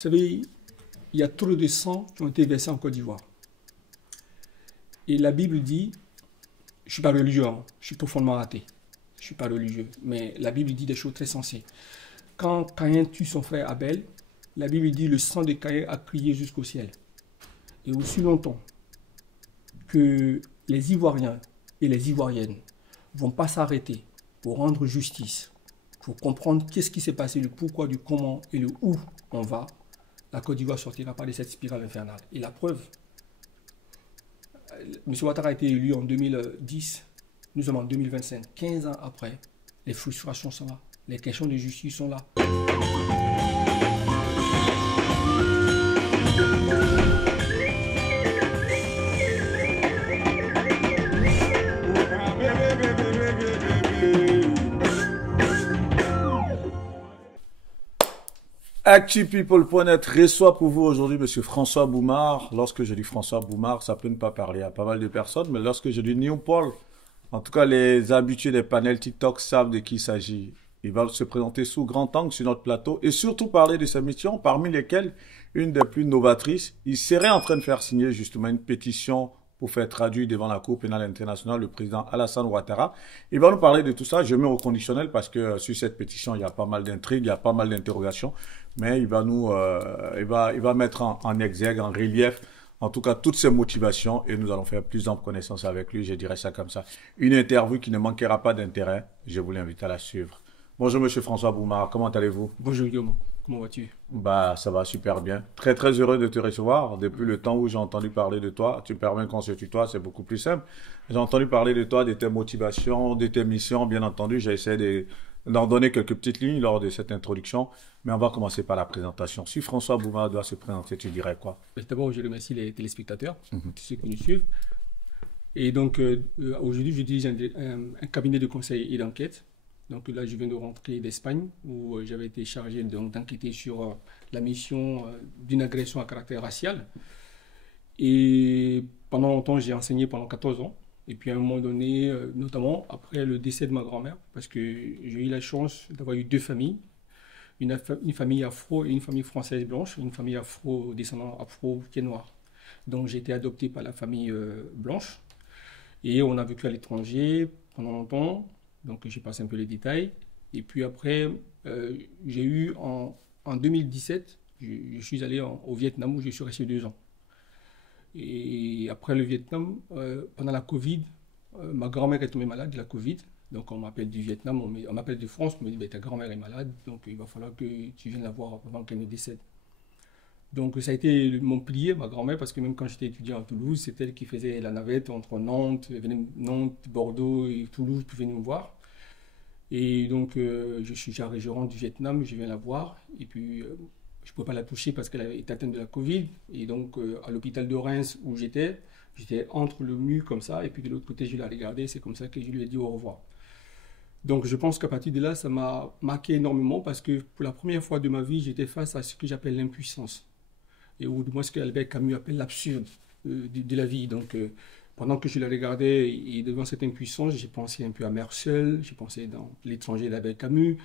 Vous savez, il y a trop de sang qui ont été versés en Côte d'Ivoire. Et la Bible dit, je ne suis pas religieux, hein, je suis profondément athée, je ne suis pas religieux, mais la Bible dit des choses très sensées. Quand Caïn tue son frère Abel, la Bible dit le sang de Caïn a crié jusqu'au ciel. Et aussi longtemps que les Ivoiriens et les Ivoiriennes ne vont pas s'arrêter pour rendre justice, pour comprendre qu'est-ce qui s'est passé, le pourquoi, du comment et le où on va, la Côte d'Ivoire ne sortira pas de cette spirale infernale. Et la preuve, M. Ouattara a été élu en 2010, nous sommes en 2025, 15 ans après, les frustrations sont là, les questions de justice sont là. ActuPeople.net reçoit pour vous aujourd'hui Monsieur François Boumard. Lorsque je dis François Boumard, ça peut ne pas parler à pas mal de personnes, mais lorsque je dis New Paul, en tout cas les habitués des panels TikTok savent de qui il s'agit. Il va se présenter sous grand angle sur notre plateau et surtout parler de sa mission, parmi lesquelles une des plus novatrices. Il serait en train de faire signer justement une pétition pour faire traduire devant la Cour pénale internationale le président Alassane Ouattara. Il va nous parler de tout ça. Je mets au conditionnel parce que sur cette pétition, il y a pas mal d'intrigues, il y a pas mal d'interrogations. Mais il va mettre en exergue, en relief, en tout cas, toutes ses motivations et nous allons faire plus en connaissance avec lui. Je dirais ça comme ça. Une interview qui ne manquera pas d'intérêt. Je vous l'invite à la suivre. Bonjour, Monsieur François Boumard. Comment allez-vous? Bonjour Guillaume, comment vas-tu? Bah, ça va super bien. Très, très heureux de te recevoir. Depuis le temps où j'ai entendu parler de toi, tu me permets qu'on se tutoie, c'est beaucoup plus simple. J'ai entendu parler de toi, de tes motivations, de tes missions. Bien entendu, j'ai essayé d'en donner quelques petites lignes lors de cette introduction. Mais on va commencer par la présentation. Si François Boumard doit se présenter, tu dirais quoi? D'abord, je remercie les téléspectateurs, tous ceux qui nous suivent. Et donc, aujourd'hui, je dirige un cabinet de conseil et d'enquête. Donc là, je viens de rentrer d'Espagne, où j'avais été chargé d'enquêter sur la mission d'une agression à caractère racial. Et pendant longtemps, j'ai enseigné pendant 14 ans. Et puis à un moment donné, notamment après le décès de ma grand-mère, parce que j'ai eu la chance d'avoir eu deux familles, une famille afro et une famille française blanche, une famille afro-descendant afro qui est noire. Donc j'ai été adopté par la famille blanche. Et on a vécu à l'étranger pendant longtemps. Donc j'ai passé un peu les détails. Et puis après, j'ai eu en 2017, je suis allé au Vietnam où je suis resté 2 ans. Et après le Vietnam, pendant la Covid, ma grand-mère est tombée malade de la Covid. Donc on m'appelle du Vietnam, on m'appelle de France, on me dit bah, ta grand-mère est malade, donc il va falloir que tu viennes la voir avant qu'elle ne décède. Donc ça a été mon pilier, ma grand-mère, parce que même quand j'étais étudiant à Toulouse, c'est elle qui faisait la navette entre Nantes, Bordeaux et Toulouse pour venir me voir. Et donc je rentre du Vietnam, je viens la voir, et puis je ne pouvais pas la toucher parce qu'elle était atteinte de la Covid. Et donc à l'hôpital de Reims où j'étais entre le mur comme ça, et puis de l'autre côté je la regardais, c'est comme ça que je lui ai dit au revoir. Donc je pense qu'à partir de là, ça m'a marqué énormément parce que pour la première fois de ma vie, j'étais face à ce que j'appelle l'impuissance. Et ou du moins ce qu'Albert Camus appelle l'absurde de la vie. Donc pendant que je la regardais et devant cette impuissance, j'ai pensé un peu à Meursault, j'ai pensé dans L'étranger d'Albert Camus,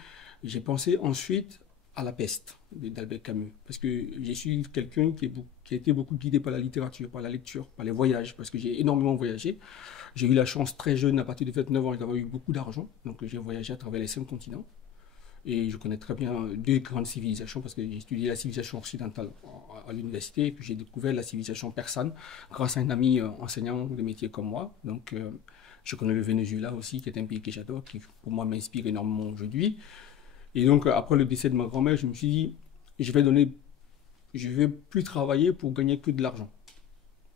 j'ai pensé ensuite à La peste d'Albert Camus. Parce que je suis quelqu'un qui a été beaucoup guidé par la littérature, par la lecture, par les voyages, parce que j'ai énormément voyagé. J'ai eu la chance très jeune, à partir de 29 ans, d'avoir eu beaucoup d'argent. Donc j'ai voyagé à travers les 5 continents. Et je connais très bien 2 grandes civilisations parce que j'ai étudié la civilisation occidentale à l'université et puis j'ai découvert la civilisation persane grâce à un ami enseignant de métier comme moi. Donc je connais le Venezuela aussi qui est un pays que j'adore, qui pour moi m'inspire énormément aujourd'hui. Et donc après le décès de ma grand-mère, je me suis dit je vais plus travailler pour gagner que de l'argent.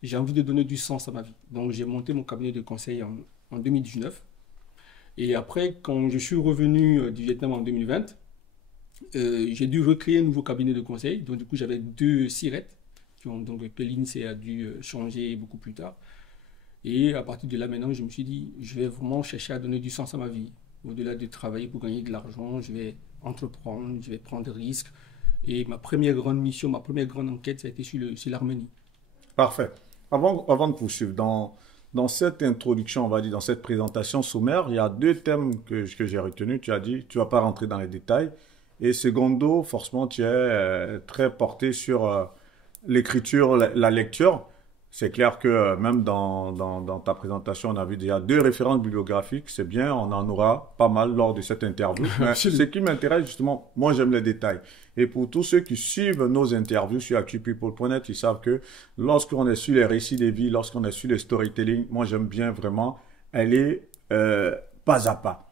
J'ai envie de donner du sens à ma vie. Donc j'ai monté mon cabinet de conseil en 2019. Et après, quand je suis revenu du Vietnam en 2020, j'ai dû recréer un nouveau cabinet de conseil. Donc, du coup, j'avais 2 sirettes, que l'INSEE a dû changer beaucoup plus tard. Et à partir de là, maintenant, je me suis dit, je vais vraiment chercher à donner du sens à ma vie. Au-delà de travailler pour gagner de l'argent, je vais entreprendre, je vais prendre des risques. Et ma première grande mission, ma première grande enquête, ça a été sur l'Arménie. Parfait. Avant de poursuivre, dans cette introduction, on va dire, dans cette présentation sommaire, il y a 2 thèmes que j'ai retenus. Tu as dit, tu ne vas pas rentrer dans les détails. Et secondo, forcément, tu es très porté sur l'écriture, la lecture. C'est clair que même dans ta présentation, on a vu déjà 2 références bibliographiques. C'est bien, on en aura pas mal lors de cette interview. Mais ce qui m'intéresse justement, moi j'aime les détails. Et pour tous ceux qui suivent nos interviews sur actupeople.net, ils savent que lorsqu'on est sur les récits des vies, lorsqu'on est sur les storytelling, moi j'aime bien vraiment aller pas à pas.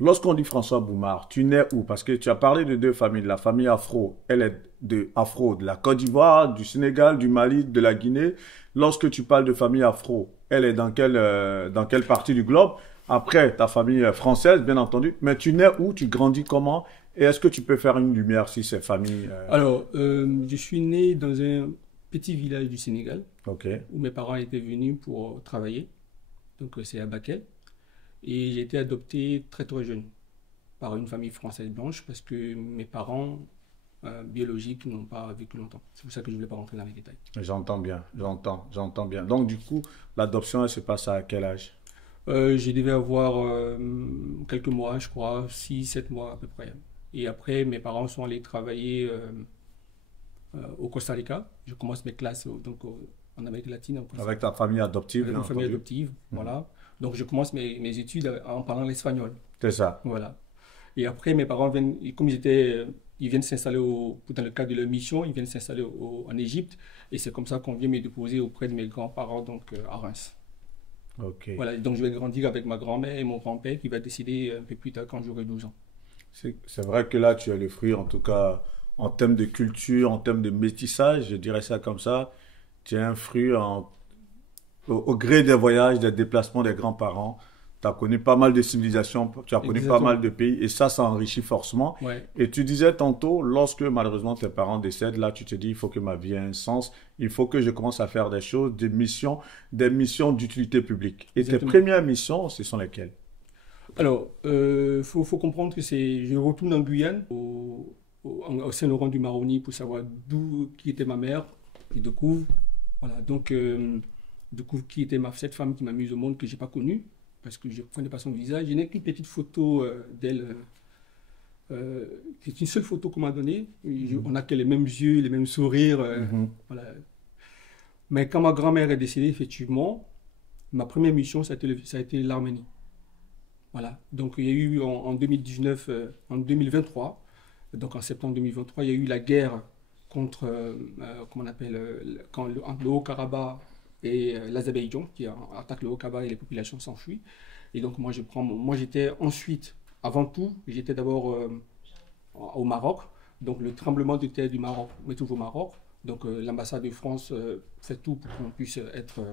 Lorsqu'on dit François Boumard, tu nais où? Parce que tu as parlé de 2 familles. La famille Afro, elle est de la Côte d'Ivoire, du Sénégal, du Mali, de la Guinée. Lorsque tu parles de famille Afro, elle est dans quelle partie du globe? Après, ta famille française, bien entendu. Mais tu nais où? Tu grandis comment? Et est-ce que tu peux faire une lumière sur ces familles? Alors, je suis né dans un petit village du Sénégal, Ok. où mes parents étaient venus pour travailler. Donc, c'est à Bakel. Et j'ai été adopté très très jeune par une famille française blanche parce que mes parents biologiques n'ont pas vécu longtemps. C'est pour ça que je ne voulais pas rentrer dans les détails. J'entends bien, j'entends bien. Donc, du coup, l'adoption, elle se passe à quel âge? Je devais avoir quelques mois, je crois, 6, 7 mois à peu près. Et après, mes parents sont allés travailler au Costa Rica. Je commence mes classes en Amérique latine. Avec ta famille adoptive, avec bien une famille entendu. adoptive, voilà. Donc, je commence mes études en parlant l'espagnol. C'est ça. Voilà. Et après, mes parents viennent, comme ils viennent s'installer dans le cadre de leur mission, ils viennent s'installer en Égypte. Et c'est comme ça qu'on vient me déposer auprès de mes grands-parents, donc à Reims. Ok. Voilà, donc je vais grandir avec ma grand-mère et mon grand-père qui va décider un peu plus tard quand j'aurai 12 ans. C'est vrai que là, tu as le fruit, en tout cas, en termes de culture, en termes de métissage, je dirais ça comme ça. Tu as un fruit au gré des voyages, des déplacements des grands-parents. Tu as connu pas mal de civilisations, tu as connu Exactement. pas mal de pays, et ça enrichit forcément. Ouais. Et tu disais tantôt, lorsque malheureusement tes parents décèdent, là, tu te dis, il faut que ma vie ait un sens, il faut que je commence à faire des choses, des missions d'utilité publique. Et tes Exactement. premières missions, ce sont lesquelles? Alors, faut comprendre que je retourne en Guyane, au Saint-Laurent-du-Maroni, pour savoir qui était ma mère. Je découvre, voilà, donc, découvre qui était cette femme qui m'a mise au monde que je n'ai pas connue, parce que je ne connais pas son visage. Je n'ai qu'une petite photo d'elle. C'est une seule photo qu'on m'a donnée. On a que les mêmes yeux, les mêmes sourires. Voilà. Mais quand ma grand-mère est décédée, effectivement, ma première mission, ça a été l'Arménie. Voilà. Donc, il y a eu en 2019, en 2023, donc en septembre 2023, il y a eu la guerre contre, comment on appelle, entre le Haut-Karabakh et l'Azerbaïdjan, qui attaque le Haut-Karabakh et les populations s'enfuient. Et donc, moi, j'étais ensuite, avant tout, j'étais d'abord au Maroc. Donc, le tremblement de terre du Maroc me trouve au Maroc. Donc, l'ambassade de France fait tout pour qu'on puisse être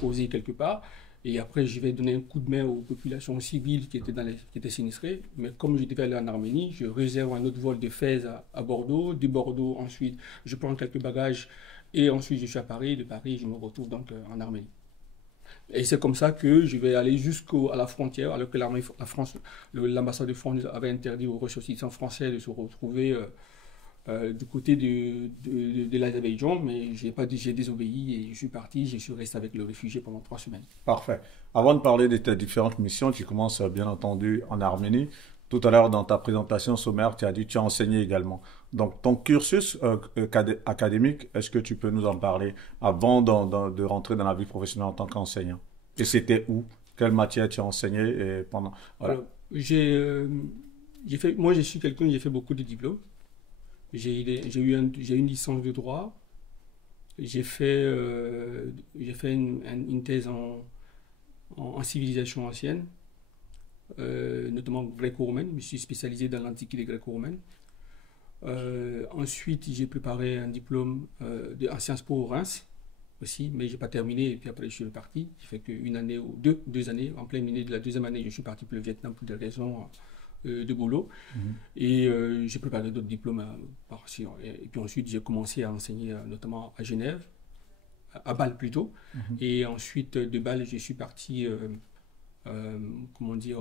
posé quelque part. Et après, je vais donner un coup de main aux populations civiles qui étaient sinistrées. Mais comme je devais aller en Arménie, je réserve un autre vol de Fès à Bordeaux. De Bordeaux, ensuite, je prends quelques bagages. Et ensuite, je suis à Paris. De Paris, je me retrouve donc en Arménie. Et c'est comme ça que je vais aller jusqu'à la frontière, alors que l'ambassade de France avait interdit aux ressortissants français de se retrouver du côté de l'Azerbaïdjan, mais j'ai désobéi et je suis parti, je suis resté avec le réfugié pendant 3 semaines. Parfait. Avant de parler de tes différentes missions, tu commences bien entendu en Arménie. Tout à l'heure, dans ta présentation sommaire, tu as dit que tu as enseigné également. Donc, ton cursus académique, est-ce que tu peux nous en parler avant de rentrer dans la vie professionnelle en tant qu'enseignant? Et c'était où? Quelle matière tu as enseigné et pendant... Voilà. Alors, moi, je suis quelqu'un, j'ai fait beaucoup de diplômes. J'ai une licence de droit. J'ai fait une thèse en civilisation ancienne, notamment gréco-romaine. Je me suis spécialisé dans l'Antiquité gréco-romaine. Ensuite, j'ai préparé un diplôme en Sciences Po Reims aussi, mais je n'ai pas terminé. Et puis après, je suis reparti. J'ai fait qu'une année ou deux années. En plein milieu de la deuxième année, je suis parti pour le Vietnam pour des raisons de boulot. Et j'ai préparé d'autres diplômes par-ci. Et puis ensuite, j'ai commencé à enseigner notamment à Genève, à Bâle plutôt. Et ensuite, de Bâle, je suis parti, comment dire,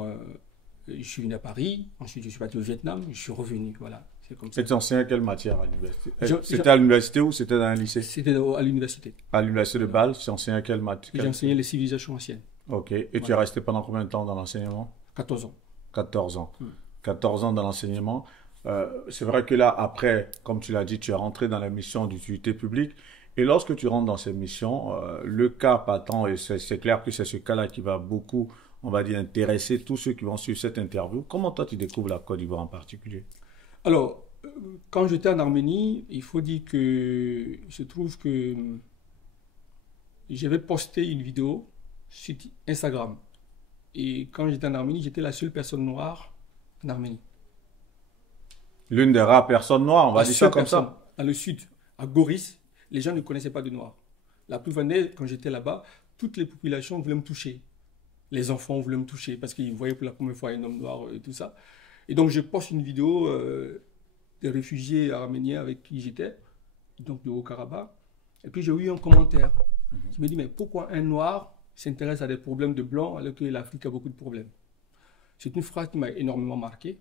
je suis venu à Paris. Ensuite, je suis parti au Vietnam. Je suis revenu, voilà. C'est comme ça. Et tu enseignais quelle matière à l'université? C'était à l'université ou c'était dans un lycée? C'était à l'université. À l'université de Bâle, tu enseignais quelle matière? J'ai enseigné les civilisations anciennes. Ok. Et tu es resté pendant combien de temps dans l'enseignement? 14 ans. 14 ans. 14 ans dans l'enseignement. C'est vrai que là, après, comme tu l'as dit, tu es rentré dans la mission d'utilité publique. Et lorsque tu rentres dans ces missions, le cas partant, et c'est clair que c'est ce cas-là qui va beaucoup, on va dire, intéresser tous ceux qui vont suivre cette interview. Comment toi, tu découvres la Côte d'Ivoire en particulier? Alors, quand j'étais en Arménie, il faut dire que je trouve que j'avais posté une vidéo sur Instagram. Et quand j'étais en Arménie, j'étais la seule personne noire en Arménie. L'une des rares personnes noires, on va La dire ça seule comme personne ça. dans le sud, à Goris, les gens ne connaissaient pas de noirs. La plupart d'année, quand j'étais là-bas, toutes les populations voulaient me toucher. Les enfants voulaient me toucher parce qu'ils voyaient pour la première fois un homme noir et tout ça. Et donc, je poste une vidéo des réfugiés arméniens avec qui j'étais, donc de Haut-Karabakh. Et puis, j'ai eu un commentaire qui me dit, mais pourquoi un noir s'intéresse à des problèmes de blancs alors que l'Afrique a beaucoup de problèmes? C'est une phrase qui m'a énormément marqué.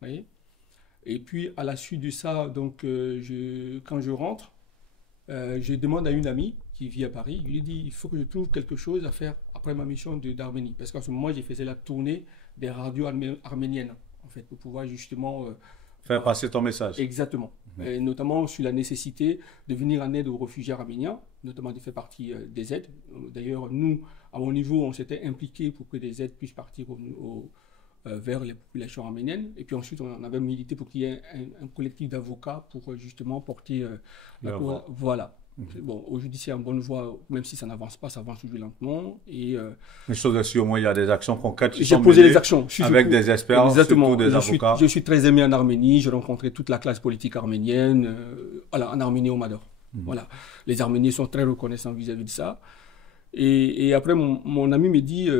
Vous voyez? Et puis, à la suite de ça, donc, quand je rentre, je demande à une amie qui vit à Paris, je lui dis, il faut que je trouve quelque chose à faire après ma mission d'Arménie. Parce qu'en ce moment, j'ai fait la tournée des radios arméniennes, en fait, pour pouvoir justement... Faire passer ton message. Exactement. Et notamment sur la nécessité de venir en aide aux réfugiés arméniens, notamment de faire partie des aides. D'ailleurs, nous, à mon niveau, on s'était impliqués pour que des aides puissent partir vers les populations arméniennes. Et puis ensuite, on avait milité pour qu'il y ait un collectif d'avocats pour justement porter la cour. Voilà. Bon, aujourd'hui, c'est en bonne voie, même si ça n'avance pas, ça avance toujours lentement. Et, une chose aussi, au moins, il y a des actions concrètes qui j'ai sont posé menées les actions. avec des experts, surtout des avocats. Je suis très aimé en Arménie. J'ai rencontré toute la classe politique arménienne, voilà, en Arménie au Mador. Voilà. Les Arméniens sont très reconnaissants vis-à-vis de ça. Et après, mon ami me dit,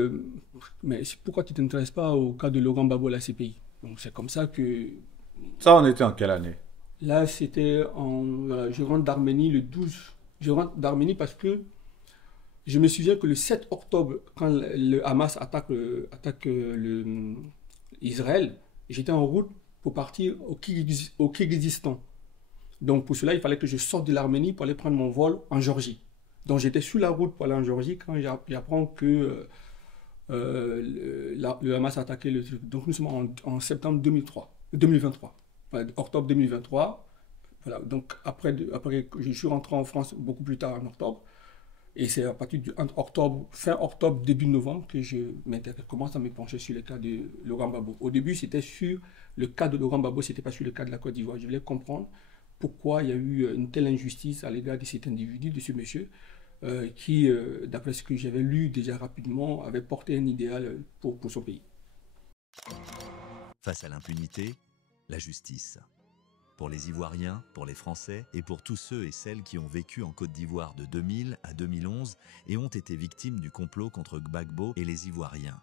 mais pourquoi tu ne t'intéresses pas au cas de Laurent Gbagbo à la CPI? Donc c'est comme ça que... Ça, on était en quelle année? Là, c'était voilà, je rentre d'Arménie le 12. Je rentre d'Arménie parce que je me souviens que le 7 octobre, quand le Hamas attaque Israël, j'étais en route pour partir au Kirghizistan. Donc pour cela, il fallait que je sorte de l'Arménie pour aller prendre mon vol en Géorgie. Donc j'étais sur la route pour aller en Géorgie quand j'apprends que le Hamas a attaqué le truc. Donc nous sommes en septembre 2023. Octobre 2023. Voilà. Donc après, je suis rentré en France beaucoup plus tard en octobre. Et c'est à partir fin octobre, début novembre que je commence à me pencher sur le cas de Laurent Gbagbo. Au début, c'était sur le cas de Laurent Gbagbo, c'était pas sur le cas de la Côte d'Ivoire. Je voulais comprendre pourquoi il y a eu une telle injustice à l'égard de cet individu, de ce monsieur, qui, d'après ce que j'avais lu déjà rapidement, avait porté un idéal pour son pays. Face à l'impunité, la justice. Pour les Ivoiriens, pour les Français et pour tous ceux et celles qui ont vécu en Côte d'Ivoire de 2000 à 2011 et ont été victimes du complot contre Gbagbo et les Ivoiriens.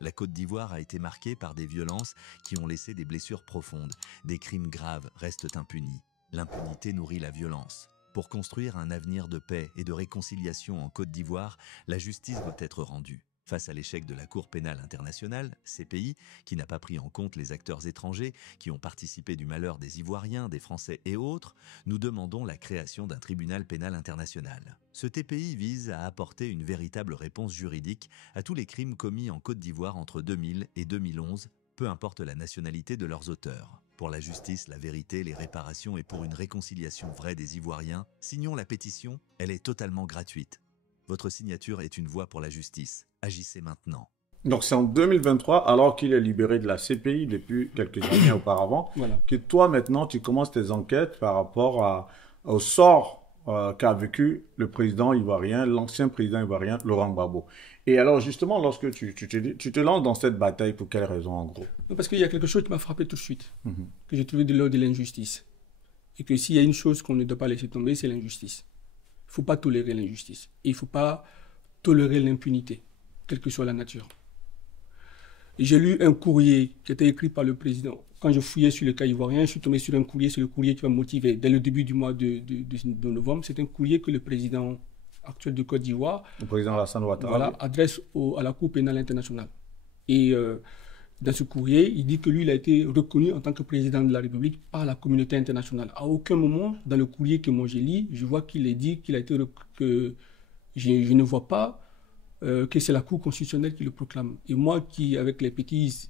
La Côte d'Ivoire a été marquée par des violences qui ont laissé des blessures profondes. Des crimes graves restent impunis. L'impunité nourrit la violence. Pour construire un avenir de paix et de réconciliation en Côte d'Ivoire, la justice doit être rendue. Face à l'échec de la Cour pénale internationale, CPI, qui n'a pas pris en compte les acteurs étrangers qui ont participé du malheur des Ivoiriens, des Français et autres, nous demandons la création d'un tribunal pénal international. Ce TPI vise à apporter une véritable réponse juridique à tous les crimes commis en Côte d'Ivoire entre 2000 et 2011, peu importe la nationalité de leurs auteurs. Pour la justice, la vérité, les réparations et pour une réconciliation vraie des Ivoiriens, signons la pétition, elle est totalement gratuite. Votre signature est une voie pour la justice. Agissez maintenant. Donc c'est en 2023, alors qu'il est libéré de la CPI depuis quelques années auparavant, voilà, que toi maintenant tu commences tes enquêtes par rapport au sort qu'a vécu le président ivoirien, l'ancien président ivoirien Laurent Gbagbo. Et alors justement, lorsque tu te lances dans cette bataille, pour quelle raison en gros? Parce qu'il y a quelque chose qui m'a frappé tout de suite, que j'ai trouvé de l'ordre de l'injustice. Et que s'il y a une chose qu'on ne doit pas laisser tomber, c'est l'injustice. Il ne faut pas tolérer l'injustice. Et il ne faut pas tolérer l'impunité, quelle que soit la nature. J'ai lu un courrier qui était écrit par le président. Quand je fouillais sur le cas ivoirien, je suis tombé sur un courrier, c'est le courrier qui m'a motivé. Dès le début du mois de novembre, c'est un courrier que le président actuel de Côte d'Ivoire, le président Alassane Ouattara, voilà, adresse à la Cour pénale internationale. Et dans ce courrier, il dit que lui, il a été reconnu en tant que président de la République par la communauté internationale. À aucun moment, dans le courrier que moi j'ai lu, je vois qu'il est dit qu'il a été que je ne vois pas que c'est la Cour constitutionnelle qui le proclame. Et moi qui, avec les petits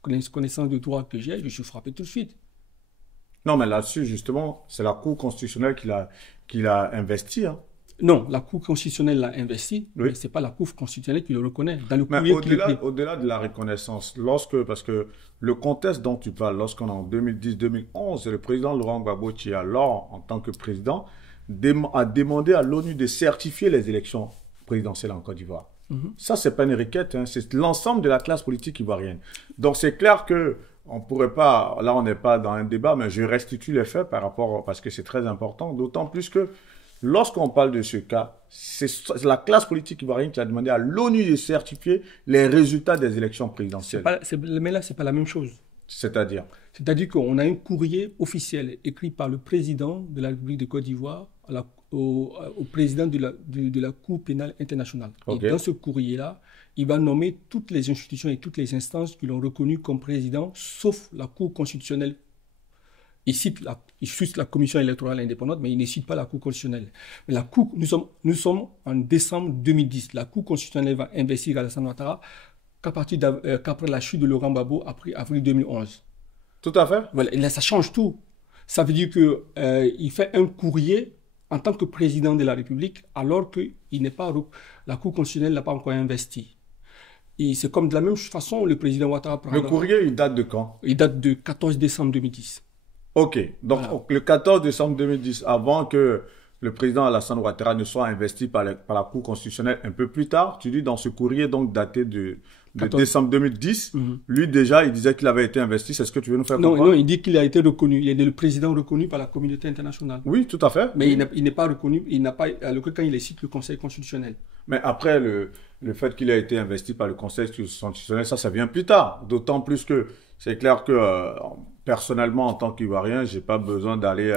connaissance de droit que j'ai, je suis frappé tout de suite. Non, mais là-dessus, justement, c'est la Cour constitutionnelle qui l'a investi. Hein. Non, la Cour constitutionnelle l'a investi, Oui. mais ce n'est pas la Cour constitutionnelle qui le reconnaît. Dans le Mais courrier qu'il écrit. au-delà de la reconnaissance, parce que le contexte dont tu parles, lorsqu'on est en 2010-2011, c'est le président Laurent Gbagbo qui, alors, en tant que président, a demandé à l'ONU de certifier les élections présidentielles en Côte d'Ivoire. Ça, c'est pas une requête, hein, c'est l'ensemble de la classe politique ivoirienne. Donc, c'est clair que on pourrait pas, là, on n'est pas dans un débat, mais je restitue les faits parce que c'est très important, d'autant plus que lorsqu'on parle de ce cas, c'est la classe politique ivoirienne qui a demandé à l'ONU de certifier les résultats des élections présidentielles. Mais là, ce n'est pas la même chose. C'est-à-dire? C'est-à-dire qu'on a un courrier officiel écrit par le président de la République de Côte d'Ivoire au président de la Cour pénale internationale. Okay. Et dans ce courrier-là, il va nommer toutes les institutions et toutes les instances qui l'ont reconnu comme président, sauf la Cour constitutionnelle. Il cite la Commission électorale indépendante, mais il ne cite pas la Cour constitutionnelle. Mais nous sommes en décembre 2010. La Cour constitutionnelle va investir Alassane Ouattara qu'après la chute de Laurent Gbagbo, après avril 2011. Tout à fait. Voilà, et là, ça change tout. Ça veut dire qu'il fait un courrier en tant que président de la République, alors que la Cour constitutionnelle n'a pas encore investi. Et c'est comme de la même façon, le président Ouattara... Le courrier, il date de quand? Il date de 14 décembre 2010. Ok, donc Voilà. Le 14 décembre 2010, avant que le président Alassane Ouattara ne soit investi par la Cour constitutionnelle un peu plus tard, tu dis dans ce courrier donc daté de décembre 2010, lui déjà il disait qu'il avait été investi, c'est ce que tu veux nous faire comprendre? Non, il dit qu'il a été reconnu, il est le président reconnu par la communauté internationale. Oui, tout à fait. Mais il n'est pas reconnu, quand il cite le Conseil constitutionnel. Mais après, le fait qu'il a été investi par le Conseil constitutionnel, ça vient plus tard. D'autant plus que c'est clair que personnellement, en tant qu'Ivoirien, j'ai pas besoin d'aller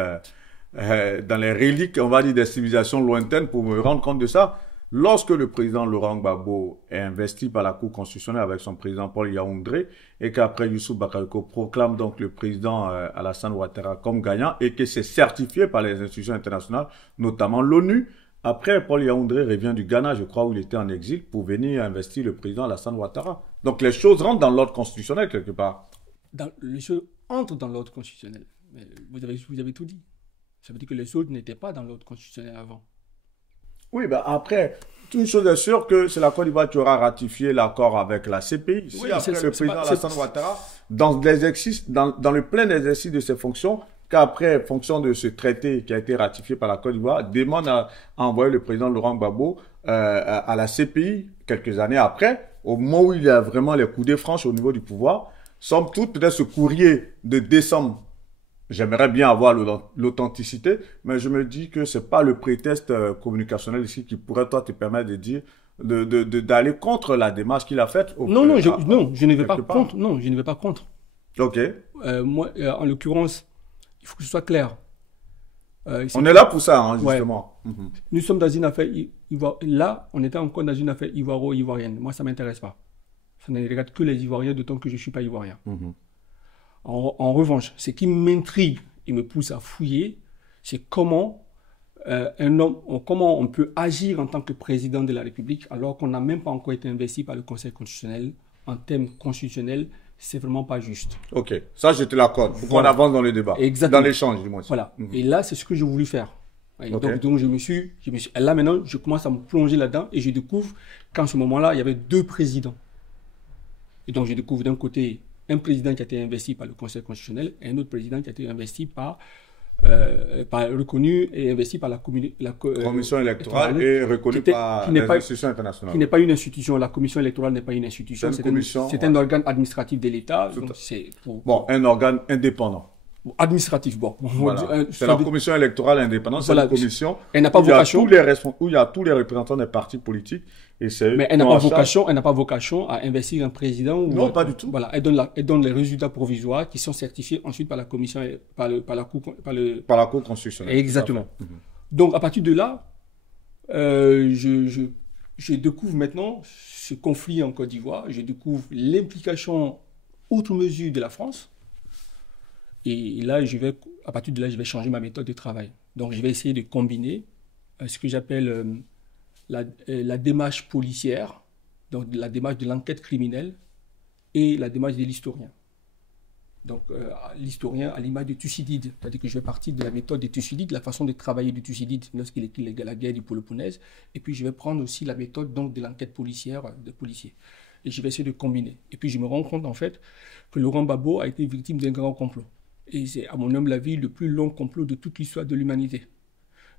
dans les reliques, on va dire, des civilisations lointaines pour me rendre compte de ça. Lorsque le président Laurent Gbagbo est investi par la Cour constitutionnelle avec son président Paul Yaoundé et qu'après Youssouf Bakayoko proclame donc le président Alassane Ouattara comme gagnant et que c'est certifié par les institutions internationales, notamment l'ONU, après Paul Yaoundé revient du Ghana, je crois, où il était en exil, pour venir investir le président Alassane Ouattara. Donc les choses rentrent dans l'ordre constitutionnel quelque part. Les choses entrent dans l'ordre constitutionnel. Mais vous avez tout dit. Ça veut dire que les autres n'étaient pas dans l'ordre constitutionnel avant. Oui, ben après, une chose est sûre que c'est la Côte d'Ivoire qui aura ratifié l'accord avec la CPI. Si Oui, après le président Alassane Ouattara, dans le plein exercice de ses fonctions, qu'après, fonction de ce traité qui a été ratifié par la Côte d'Ivoire, demande à envoyer le président Laurent Gbagbo à la CPI quelques années après, au moment où il y a vraiment les coups de franche au niveau du pouvoir. Somme toute, peut-être ce courrier de décembre, j'aimerais bien avoir l'authenticité, mais je me dis que c'est pas le prétexte communicationnel ici qui pourrait, toi, te permettre de dire, d'aller contre la démarche qu'il a faite. Non, je ne vais pas contre. Non, je ne vais pas contre. Ok. Moi, en l'occurrence, il faut que ce soit clair. On est là pour ça, hein, justement. Ouais. Nous sommes dans une affaire là, on était encore dans une affaire ivoiro-ivoirienne. Moi, ça ne m'intéresse pas. Ça ne regarde que les Ivoiriens, d'autant que je ne suis pas ivoirien. En revanche, ce qui m'intrigue et me pousse à fouiller, c'est comment on peut agir en tant que président de la République alors qu'on n'a même pas encore été investi par le Conseil constitutionnel. En termes constitutionnels, c'est vraiment pas juste. Ok, ça je te l'accorde. Pour qu'on avance dans le débat. Exactement. Dans l'échange, du moins. Voilà. Et là, c'est ce que je voulais faire. Donc je me suis, là maintenant, je commence à me plonger là-dedans et je découvre qu'en ce moment-là, il y avait deux présidents. Et donc je découvre d'un côté un président qui a été investi par le Conseil constitutionnel et un autre président qui a été investi reconnu et investi par la commission électorale et reconnu par les institutions internationales. Qui n'est pas une institution. La commission électorale n'est pas une institution. C'est un organe administratif de l'État. Bon, un organe indépendant. Administratif, bon. Voilà. C'est la commission électorale indépendante, c'est une commission elle n'a pas vocation. Où il y a tous les représentants des partis politiques. Mais elle n'a pas vocation à investir un président. Non, pas du tout. Voilà, elle donne les résultats provisoires qui sont certifiés ensuite par la commission, par la Cour constitutionnelle. Exactement. Donc, à partir de là, je découvre maintenant ce conflit en Côte d'Ivoire. Je découvre l'implication outre mesure de la France. Et là, à partir de là, je vais changer ma méthode de travail. Donc, je vais essayer de combiner ce que j'appelle la démarche policière, donc la démarche de l'enquête criminelle, et la démarche de l'historien. Donc, l'historien à l'image de Thucydide, c'est-à-dire que je vais partir de la méthode de Thucydide, la façon de travailler de Thucydide lorsqu'il écrit la guerre du Péloponnèse, et puis je vais prendre aussi la méthode donc, de l'enquête policière de policiers. Et je vais essayer de combiner. Et puis je me rends compte en fait que Laurent Gbagbo a été victime d'un grand complot. Et c'est à mon humble avis le plus long complot de toute l'histoire de l'humanité.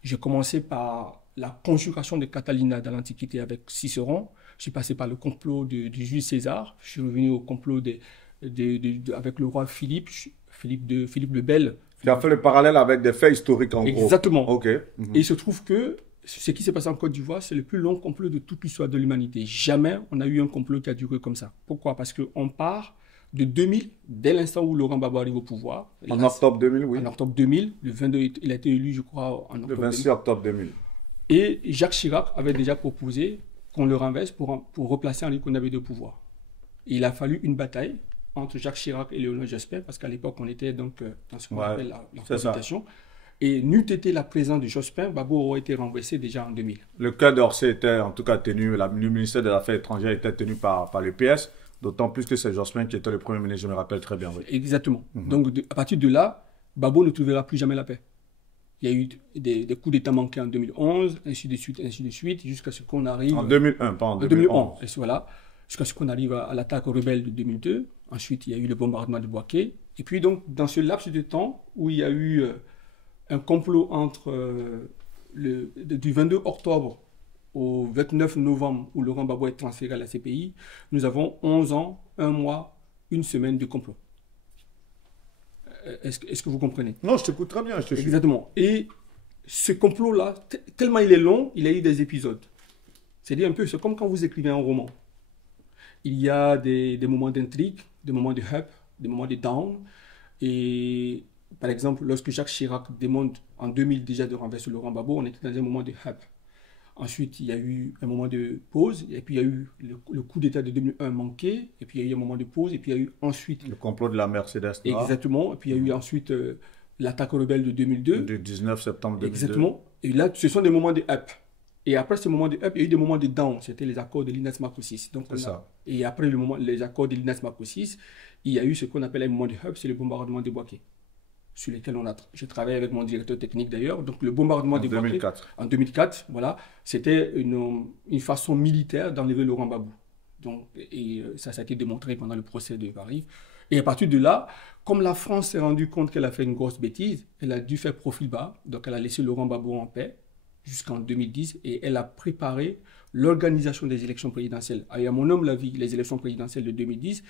J'ai commencé par la conjuration de Catalina dans l'Antiquité avec Cicéron, je suis passé par le complot de Jules César, je suis revenu au complot avec le roi Philippe le Bel. Tu as fait le parallèle avec des faits historiques en gros. Exactement. Ok. Et il se trouve que ce qui s'est passé en Côte d'Ivoire, c'est le plus long complot de toute l'histoire de l'humanité. Jamais on a eu un complot qui a duré comme ça. Pourquoi? Parce qu'on part de 2000, dès l'instant où Laurent Gbagbo arrive au pouvoir. En octobre 2000, oui. En octobre 2000, le 22, il a été élu, je crois, en octobre le 26 octobre 2000. Et Jacques Chirac avait déjà proposé qu'on le renverse pour replacer Henri Konaté au pouvoir. Et il a fallu une bataille entre Jacques Chirac et Léonard Jospin, parce qu'à l'époque, on était donc dans ce qu'on appelle la cohabitation. Et n'eût été la présence de Jospin, Gbagbo aurait été renversé déjà en 2000. Le Quai d'Orsay était en tout cas tenu, le ministère des Affaires étrangères était tenu par le PS, d'autant plus que c'est Jospin qui était le premier ministre, je me rappelle très bien. Oui. Exactement. Donc à partir de là, Gbagbo ne trouvera plus jamais la paix. Il y a eu des coups d'État manqués en 2011, ainsi de suite, jusqu'à ce qu'on arrive... En 2001, pas en 2011. Et voilà, jusqu'à ce qu'on arrive à l'attaque rebelle de 2002. Ensuite, il y a eu le bombardement de Bouaké. Et puis donc, dans ce laps de temps où il y a eu un complot entre du 22 octobre au 29 novembre, où Laurent Gbagbo est transféré à la CPI, nous avons 11 ans, 1 mois, 1 semaine de complot. Est-ce que vous comprenez? Non, je t'écoute très bien. Je te suis. Exactement. Et ce complot-là, tellement il est long, il a eu des épisodes. C'est-à-dire un peu, c'est comme quand vous écrivez un roman. Il y a des moments d'intrigue, des moments de up, des moments de down. Et par exemple, lorsque Jacques Chirac demande en 2000 déjà de renverser Laurent Gbagbo, on était dans un moment de up. Ensuite, il y a eu un moment de pause, et puis il y a eu le coup d'État de 2001 manqué, et puis il y a eu un moment de pause, et puis il y a eu ensuite... Le complot de la Mercedes noire. Exactement, et puis il y a eu ensuite l'attaque rebelle de 2002. Du 19 septembre 2002. Exactement, et là, ce sont des moments de up. Et après ce moment de up, il y a eu des moments de down, c'était les accords de Linas Marcoussis. C'est ça. Et après les accords de Linas Marcoussis, il y a eu ce qu'on appelle un moment de up, c'est le bombardement de Bouaké, sur lesquels j'ai travaillé avec mon directeur technique d'ailleurs. Donc le bombardement de Bouaké en 2004, voilà, c'était une façon militaire d'enlever Laurent Gbagbo. Donc, ça a été démontré pendant le procès de Paris. Et à partir de là, comme la France s'est rendue compte qu'elle a fait une grosse bêtise, elle a dû faire profil bas. Donc elle a laissé Laurent Gbagbo en paix jusqu'en 2010 et elle a préparé l'organisation des élections présidentielles. Et à mon humble avis, les élections présidentielles de 2010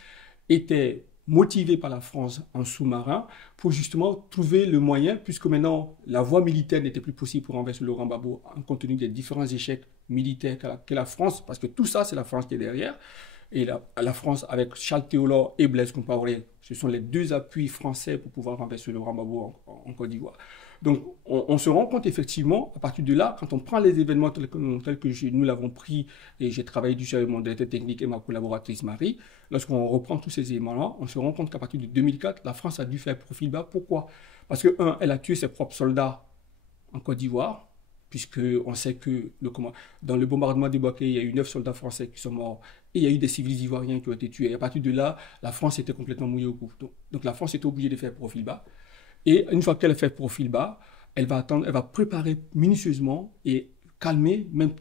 étaient motivées par la France en sous-marin pour justement trouver le moyen, puisque maintenant la voie militaire n'était plus possible pour renverser Laurent Gbagbo en compte tenu des différents échecs militaires que la France, parce que tout ça c'est la France qui est derrière, et la France avec Charles Taylor et Blaise Compaoré, ce sont les deux appuis français pour pouvoir renverser Laurent Gbagbo en Côte d'Ivoire. Donc, on se rend compte effectivement, à partir de là, quand on prend les événements tels que nous l'avons pris, et j'ai travaillé dessus avec mon directeur technique et ma collaboratrice Marie, lorsqu'on reprend tous ces éléments-là, on se rend compte qu'à partir de 2004, la France a dû faire profil bas. Pourquoi? Parce que, elle a tué ses propres soldats en Côte d'Ivoire, puisqu'on sait que dans le bombardement de Bouaké, il y a eu 9 soldats français qui sont morts, et il y a eu des civils ivoiriens qui ont été tués. Et à partir de là, la France était complètement mouillée au cou. Donc la France était obligée de faire profil bas. Et une fois qu'elle a fait profil bas, elle va préparer minutieusement et calmer, même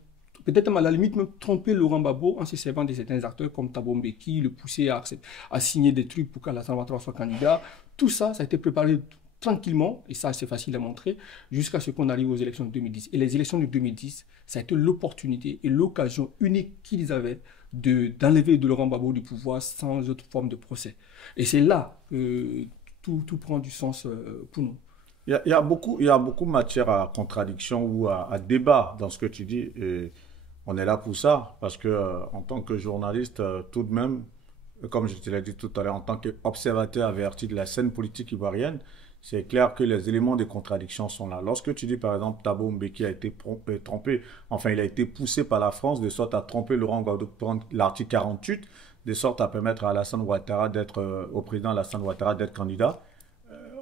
peut-être à la limite même tromper Laurent Gbagbo en se servant de certains acteurs comme Thabo Mbeki, le pousser à signer des trucs pour qu'Alassane Ouattara soit candidat. Tout ça, ça a été préparé tranquillement, et ça c'est facile à montrer, jusqu'à ce qu'on arrive aux élections de 2010. Et les élections de 2010, ça a été l'opportunité et l'occasion unique qu'ils avaient d'enlever de Laurent Gbagbo du pouvoir sans autre forme de procès. Et c'est là que tout prend du sens pour nous. Il y a beaucoup de matière à contradiction ou à débat dans ce que tu dis. Et on est là pour ça, parce que en tant que journaliste, tout de même, comme je te l'ai dit tout à l'heure, en tant qu'observateur averti de la scène politique ivoirienne, c'est clair que les éléments de contradiction sont là. Lorsque tu dis par exemple Thabo Mbeki a été trompé, enfin il a été poussé par la France de sorte à tromper Laurent Gbagbo pour prendre l'article 48, de sorte à permettre à Alassane Ouattara au président Alassane Ouattara d'être candidat,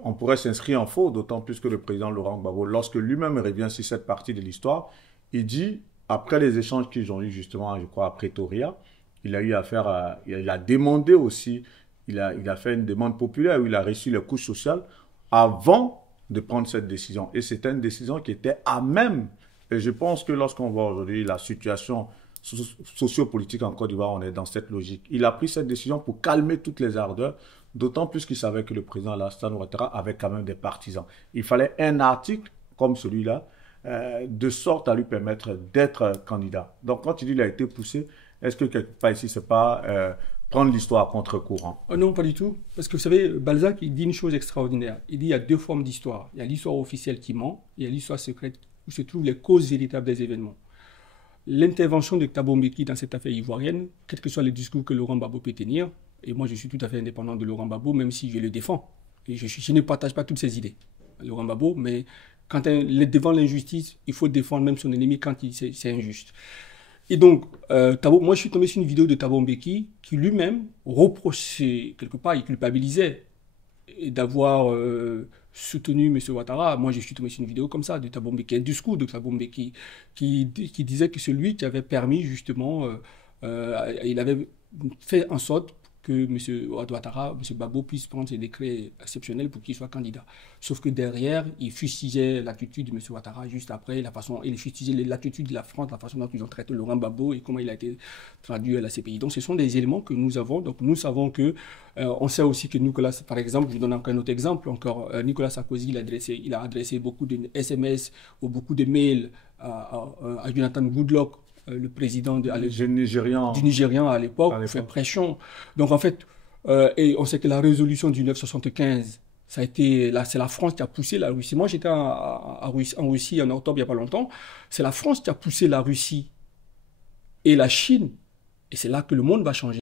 on pourrait s'inscrire en faux, d'autant plus que le président Laurent Gbagbo, lorsque lui-même revient sur cette partie de l'histoire, il dit, après les échanges qu'ils ont eu justement, je crois, à Pretoria, il a eu affaire à... Il a demandé aussi, il a fait une demande populaire où il a reçu les couches sociales avant de prendre cette décision. Et c'était une décision qui était à même. Et je pense que lorsqu'on voit aujourd'hui la situation sociopolitique en Côte d'Ivoire, on est dans cette logique. Il a pris cette décision pour calmer toutes les ardeurs, d'autant plus qu'il savait que le président Alassane Ouattara avait quand même des partisans. Il fallait un article comme celui-là, de sorte à lui permettre d'être candidat. Donc quand il dit qu'il a été poussé, est-ce que quelque part ici, c'est pas prendre l'histoire à contre-courant? Non, pas du tout. Parce que vous savez, Balzac, il dit une chose extraordinaire. Il dit qu'il y a deux formes d'histoire. Il y a l'histoire officielle qui ment, et il y a l'histoire secrète où se trouvent les causes véritables des événements. L'intervention de Thabo Mbeki dans cette affaire ivoirienne, quel que soit le discours que Laurent Gbagbo peut tenir, et moi je suis tout à fait indépendant de Laurent Gbagbo, même si je le défends, et je ne partage pas toutes ses idées, Laurent Gbagbo, mais quand devant l'injustice, il faut défendre même son ennemi quand c'est injuste. Et donc, moi je suis tombé sur une vidéo de Thabo Mbeki qui lui-même reprochait, quelque part, il culpabilisait d'avoir soutenu M. Ouattara. Moi, je suis tombé sur une vidéo comme ça de Thabo Mbeki, un discours de Thabo Mbeki qui disait que c'est lui qui avait permis justement, il avait fait en sorte que M. Ouattara, M. Gbagbo puisse prendre ses décrets exceptionnels pour qu'il soit candidat. Sauf que derrière, il fustigeait l'attitude de M. Ouattara juste après, il fustigeait l'attitude de la France, la façon dont ils ont traité Laurent Gbagbo et comment il a été traduit à la CPI. Donc ce sont des éléments que nous avons. Donc nous savons que, on sait aussi que Nicolas, par exemple, je vous donne encore un autre exemple, Nicolas Sarkozy, il a adressé beaucoup de SMS ou beaucoup de mails à Jonathan Goodluck, le président du Nigérian à l'époque, pour faire pression. Donc en fait, et on sait que la résolution du 975, c'est la France qui a poussé la Russie. Moi, j'étais en Russie en octobre il n'y a pas longtemps. C'est la France qui a poussé la Russie et la Chine. Et c'est là que le monde va changer.